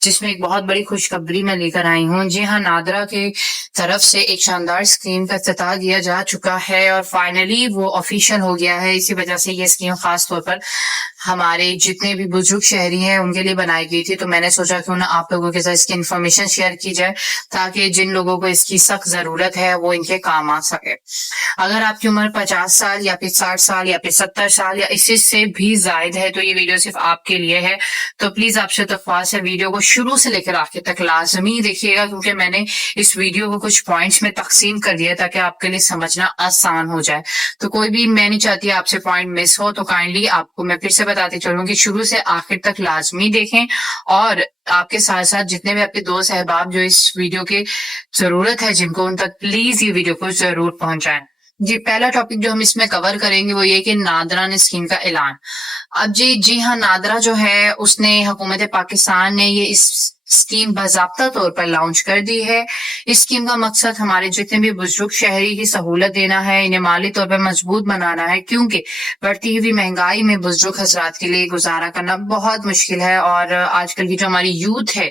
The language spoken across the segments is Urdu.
جس میں ایک بہت بڑی خوشخبری میں لے کر آئی ہوں. جی ہاں، نادرا کے طرف سے ایک شاندار اسکیم کا افتتاح کیا جا چکا ہے اور فائنلی وہ آفیشیل ہو گیا ہے. اسی وجہ سے یہ اسکیم خاص طور پر ہمارے جتنے بھی بزرگ شہری ہیں ان کے لیے بنائی گئی تھی. تو میں نے سوچا کیوں نہ آپ لوگوں کے ساتھ اس کی انفارمیشن شیئر کی جائے تاکہ جن لوگوں کو اس کی سخت ضرورت ہے وہ ان کے کام آ سکے. اگر آپ کی عمر 50 سال یا پھر 60 سال یا پھر 70 سال یا اس سے بھی زائد ہے تو یہ ویڈیو صرف آپ کے لیے ہے. تو پلیز آپ سے درخواست ہے ویڈیو کو شروع سے لے کر آخر تک لازمی دیکھیے گا، کیونکہ میں نے اس ویڈیو کو کچھ پوائنٹس میں تقسیم کر دیا تاکہ آپ کے لیے سمجھنا آسان ہو جائے. تو کوئی بھی میں نہیں چاہتی آپ سے پوائنٹ مس ہو، تو کائنڈلی آپ کو میں پھر سے بتاتی چلوں کہ شروع سے آخر تک لازمی دیکھیں اور آپ کے ساتھ ساتھ جتنے بھی آپ کے دوست احباب جو اس ویڈیو کی ضرورت ہے جن کو، ان تک پلیز یہ ویڈیو کو ضرور پہنچائیں. جی پہلا ٹاپک جو ہم اس میں کور کریں گے وہ یہ کہ نادرا نے اسکیم کا اعلان. اب جی ہاں، نادرا جو ہے اس نے، حکومت پاکستان نے یہ اس اسکیم باضابطہ طور پر لانچ کر دی ہے. اس اسکیم کا مقصد ہمارے جتنے بھی بزرگ شہری کی سہولت دینا ہے، انہیں مالی طور پر مضبوط بنانا ہے، کیونکہ بڑھتی ہوئی مہنگائی میں بزرگ حضرات کے لیے گزارا کرنا بہت مشکل ہے. اور آج کل کی جو ہماری یوتھ ہے،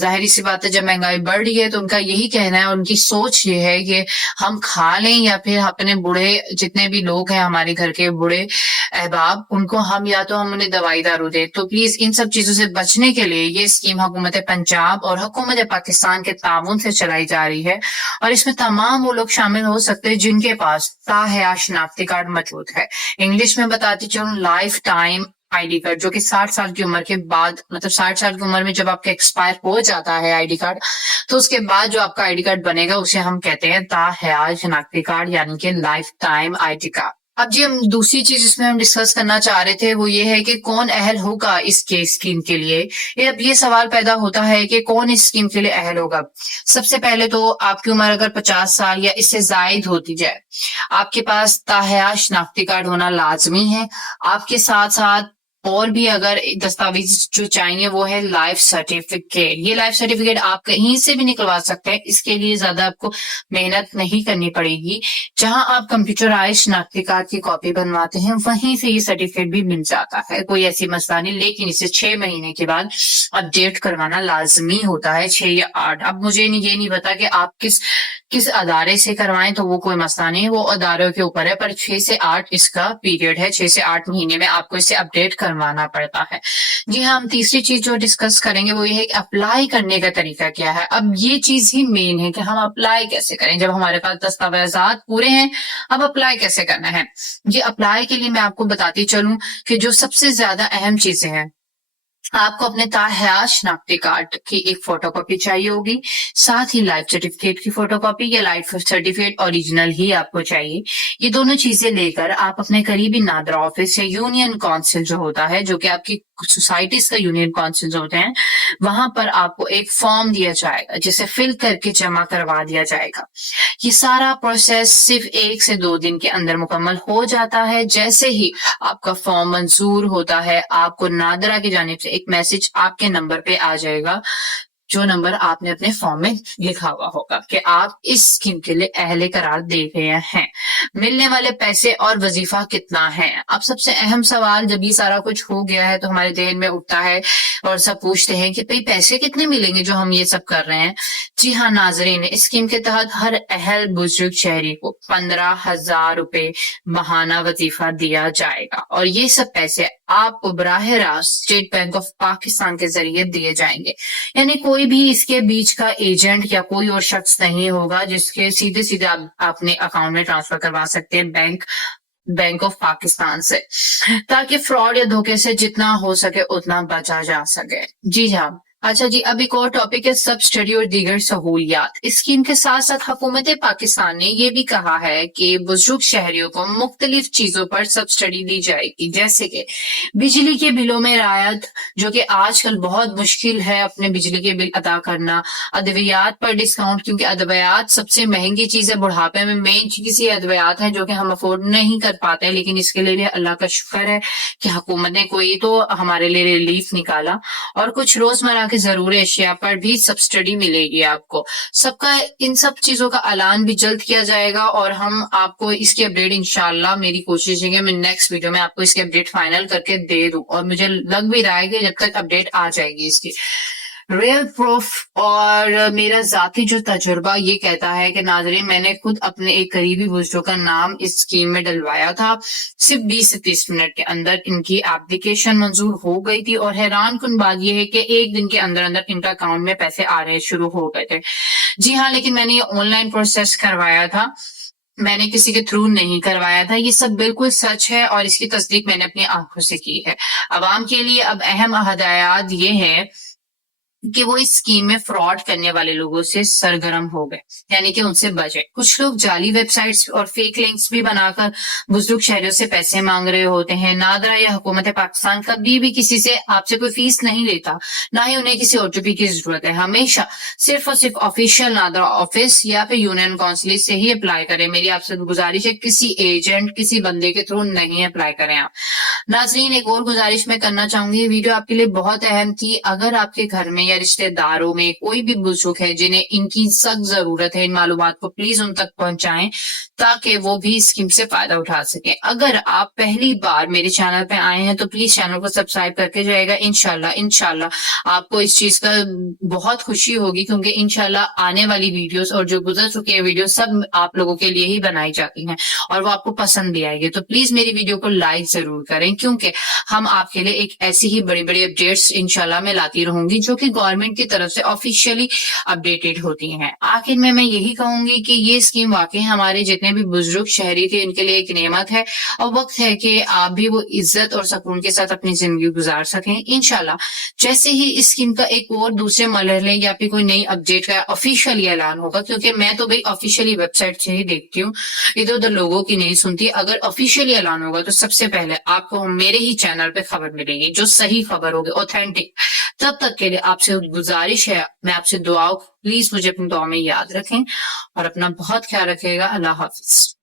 ظاہری سی بات ہے جب مہنگائی بڑھ رہی ہے تو ان کا یہی کہنا ہے، ان کی سوچ یہ ہے کہ ہم کھا لیں یا پھر اپنے بوڑھے جتنے بھی لوگ ہیں ہمارے گھر کے بوڑھے احباب ان کو ہم انہیں دوائی دارو دے. تو پلیز ان سب چیزوں سے بچنے کے لیے یہ اسکیم حکومت پنجاب اور حکومت پاکستان کے تعاون سے چلائی جا رہی ہے. اور اس میں تمام وہ لوگ شامل ہو سکتے ہیں جن کے پاس تاحیات شناختی کارڈ موجود ہے. انگلش میں بتاتی چلوں، life time I D card, جو کہ 60 سال کی عمر کے بعد، مطلب 60 سال کی عمر میں جب آپ کا ایکسپائر ہو جاتا ہے آئی ڈی کارڈ، تو اس کے بعد جو آپ کا آئی ڈی کارڈ بنے گا اسے ہم کہتے ہیں تاحیات شناختی کارڈ، یعنی کہ life time I D card. اب جی ہم دوسری چیز اس میں ہم ڈسکس کرنا چاہ رہے تھے وہ یہ ہے کہ کون اہل ہوگا اس کے اسکیم کے لیے. اب یہ سوال پیدا ہوتا ہے کہ کون اس اسکیم کے لیے اہل ہوگا. سب سے پہلے تو آپ کی عمر اگر 50 سال یا اس سے زائد ہوتی جائے، آپ کے پاس تاحیات شناختی کارڈ ہونا لازمی ہے. آپ کے ساتھ ساتھ اور بھی اگر دستاویز جو چاہیے وہ ہے لائف سرٹیفکیٹ. یہ لائف سرٹیفکیٹ آپ کہیں سے بھی نکلوا سکتے ہیں، اس کے لیے زیادہ آپ کو محنت نہیں کرنی پڑے گی. جہاں آپ کمپیوٹرائز شناختی کارڈ کی کاپی بنواتے ہیں وہیں سے یہ سرٹیفکیٹ بھی مل جاتا ہے، کوئی ایسی مسئلہ نہیں. لیکن اسے 6 مہینے کے بعد اپڈیٹ کروانا لازمی ہوتا ہے، 6 یا 8. اب مجھے یہ نہیں پتا کہ آپ کس ادارے سے کروائیں، تو وہ کوئی مسئلہ نہیں، وہ اداروں کے اوپر ہے، پر 6 سے 8 اس کا پیریڈ ہے. 6 سے 8 مہینے میں آپ کو اسے اپڈیٹ کروانا پڑتا ہے. جی ہاں، ہم تیسری چیز جو ڈسکس کریں گے وہ یہ ہے کہ اپلائی کرنے کا طریقہ کیا ہے. اب یہ چیز ہی مین ہے کہ ہم اپلائی کیسے کریں جب ہمارے پاس دستاویزات پورے ہیں. اب اپلائی کیسے کرنا ہے؟ یہ اپلائی کے لیے میں آپ کو بتاتی چلوں کہ جو سب سے زیادہ اہم چیزیں ہیں، آپ کو اپنے تاحیات شناختی کارڈ کی ایک فوٹو کاپی چاہیے ہوگی، ساتھ ہی لائف سرٹیفکیٹ کی فوٹو کاپی یا لائف سرٹیفکیٹ اوریجنل ہی آپ کو چاہیے. یہ دونوں چیزیں لے کر آپ اپنے قریبی نادرا آفس یا یونین کونسل جو ہوتا ہے، جو کہ آپ کی سوسائٹیز کا یونین کونسل ہوتے ہیں، وہاں پر آپ کو ایک فارم دیا جائے گا جسے فل کر کے جمع کروا دیا جائے گا. یہ سارا پروسیس صرف 1 سے 2 دن کے اندر مکمل ہو جاتا ہے. جیسے ہی آپ کا فارم منظور ہوتا ہے، آپ کو نادرا کی جانب سے ایک میسج آپ کے نمبر پہ آ جائے گا، جو نمبر آپ نے اپنے فارم میں لکھا ہوا ہوگا کہ آپ اس اسکیم کے لیے اہل قرار دے گئے ہیں. ملنے والے پیسے اور وظیفہ کتنا ہے؟ اب سب سے اہم سوال جب یہ سارا کچھ ہو گیا ہے تو ہمارے ذہن میں اٹھتا ہے اور سب پوچھتے ہیں کہ بھئی پیسے کتنے ملیں گے جو ہم یہ سب کر رہے ہیں. جی ہاں ناظرین، اسکیم کے تحت ہر اہل بزرگ شہری کو 15,000 روپے ماہانہ وظیفہ دیا جائے گا، اور یہ سب پیسے آپ کو براہ راست اسٹیٹ بینک آف پاکستان کے ذریعے دیے جائیں گے. یعنی کوئی بھی اس کے بیچ کا ایجنٹ یا کوئی اور شخص نہیں ہوگا جس کے سیدھے آپ اپنے اکاؤنٹ میں ٹرانسفر کروا سکتے ہیں بینک آف پاکستان سے، تاکہ فراڈ یا دھوکے سے جتنا ہو سکے اتنا بچا جا سکے. جی ہاں. اچھا جی، اب ایک اور ٹاپک ہے سب سٹڈی اور دیگر سہولیات. اسکیم کے ساتھ ساتھ حکومت پاکستان نے یہ بھی کہا ہے کہ بزرگ شہریوں کو مختلف چیزوں پر سبسڈی دی جائے گی، جیسے کہ بجلی کے بلوں میں رعایت، جو کہ آج کل بہت مشکل ہے اپنے بجلی کے بل ادا کرنا. ادویات پر ڈسکاؤنٹ، کیونکہ ادویات سب سے مہنگی چیز ہے. بڑھاپے میں مین چیز یہ ادویات ہیں جو کہ ہم افورڈ نہیں کر پاتے، لیکن اس کے لیے اللہ کا شکر ہے کہ حکومت نے کوئی تو ہمارے لیے ریلیف نکالا. اور کچھ روزمرہ کے ضروری اشیاء پر بھی سبسڈی ملے گی آپ کو. ان سب چیزوں کا اعلان بھی جلد کیا جائے گا، اور ہم آپ کو اس کی اپڈیٹ انشاءاللہ، میری کوشش ہے کہ میں نیکسٹ ویڈیو میں آپ کو اس کی اپڈیٹ فائنل کر کے دے دوں، اور مجھے لگ بھی رہا ہے کہ جب تک اپڈیٹ آ جائے گی اس کی. ریئل پروف اور میرا ذاتی جو تجربہ یہ کہتا ہے کہ ناظرین میں نے خود اپنے ایک قریبی بزرگوں کا نام اس اسکیم میں ڈلوایا تھا، صرف 20 سے 30 منٹ کے اندر ان کی ایپلیکیشن منظور ہو گئی تھی، اور حیران کن بات یہ ہے کہ ایک دن کے اندر اندر ان کا اکاؤنٹ میں پیسے آ رہے شروع ہو گئے تھے۔ جی ہاں، لیکن میں نے یہ آن لائن پروسیس کروایا تھا، میں نے کسی کے تھرو نہیں کروایا تھا۔ یہ سب بالکل سچ ہے اور اس کی تصدیق میں نے اپنی آنکھوں سے کی ہے۔ عوام کے لیے اب اہم ہدایات یہ ہے کہ وہ اس اسکیم میں فراڈ کرنے والے لوگوں سے سرگرم ہو گئے، یعنی کہ ان سے بچے۔ کچھ لوگ جعلی ویب سائٹس اور فیک لنکس بھی بنا کر بزرگ شہریوں سے پیسے مانگ رہے ہوتے ہیں۔ نادرا یا حکومت پاکستان کبھی بھی کسی سے آپ سے کوئی فیس نہیں لیتا، نہ ہی انہیں کسی OTP کی ضرورت ہے۔ ہمیشہ صرف اور صرف آفیشیل نادرا آفس یا پھر یونین کونسل سے ہی اپلائی کریں۔ میری آپ سے گزارش ہے کسی ایجنٹ، کسی بندے کے تھرو نہیں اپلائی کریں آپ۔ ناظرین، ایک اور گزارش میں کرنا چاہوں گی، یہ ویڈیو آپ کے لیے بہت اہم تھی۔ اگر آپ کے گھر میں یا رشتہ داروں میں کوئی بھی بزرگ ہے جنہیں ان کی سخت ضرورت ہے، ان معلومات کو پلیز ان تک پہنچائیں تاکہ وہ بھی اسکیم سے فائدہ اٹھا سکیں۔ اگر آپ پہلی بار میرے چینل پہ آئے ہیں تو پلیز چینل کو سبسکرائب کر کے جائے گا۔ انشاءاللہ آپ کو اس چیز کا بہت خوشی ہوگی، کیونکہ انشاءاللہ آنے والی ویڈیوز اور جو گزر چکی ہیں ویڈیوز سب آپ لوگوں کے لیے ہی بنائی جاتی ہیں اور وہ آپ کو پسند بھی آئے گی۔ تو پلیز میری ویڈیو کو لائک ضرور کریں، کیونکہ ہم آپ کے لیے ایک ایسی ہی بڑی بڑی اپڈیٹس انشاءاللہ میں لاتی رہوں گی جو کہ گورنمنٹ کی طرف سے آفیشیلی اپڈیٹڈ ہوتی ہیں۔ آخر میں یہی کہوں گی کہ یہ اسکیم واقعی ہمارے جتنے بھی بزرگ شہری تھے ان کے لیے ایک نعمت ہے، اور وقت ہے کہ آپ بھی وہ عزت اور سکون کے ساتھ اپنی زندگی گزار سکیں۔ انشاءاللہ جیسے ہی اس اسکیم کا ایک اور دوسرے مرحلے یا پھر کوئی نئی اپڈیٹ کا آفیشیلی اعلان ہوگا، کیونکہ میں تو بھائی آفیشیلی ویب سائٹ سے ہی دیکھتی ہوں، ادھر ادھر لوگوں کی نہیں سنتی۔ اگر آفیشیلی اعلان ہوگا تو سب سے پہلے آپ کو میرے ہی چینل پہ خبر ملے گی، جو صحیح خبر ہوگی، اوتھینٹک۔ تب تک کے لیے آپ سے گزارش ہے، میں آپ سے دعاؤں، پلیز مجھے اپنی دعا میں یاد رکھیں اور اپنا بہت خیال رکھیے گا۔ اللہ حافظ۔